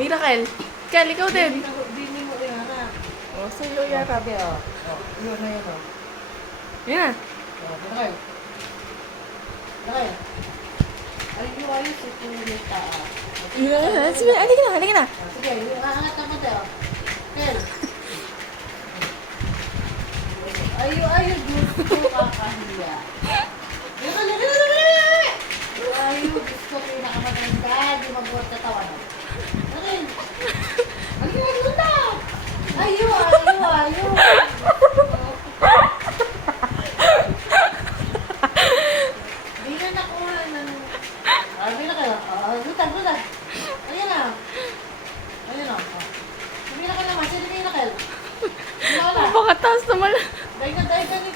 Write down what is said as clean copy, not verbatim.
Miracle. Kel, ikaw din. Hindi mo iharap. O, sa'yo yarap. Okay, oh. Yun na yun, oh. Yan. Okay. Okay. Ayos ito yung taa. Sige, halika na, halika na. Sige, aangat naman tayo. Kel. Gusto kakahiya. Gusto pinakamatanda. Di magbuhat katawan. Okay. Magbuhat. Ayo. Di na nakuha ng... Di na kayo. Butan. Ayan na. Hindi na ka naman. Sige na kayo. Hindi na ka na. Napakataas naman. Dahil ka ni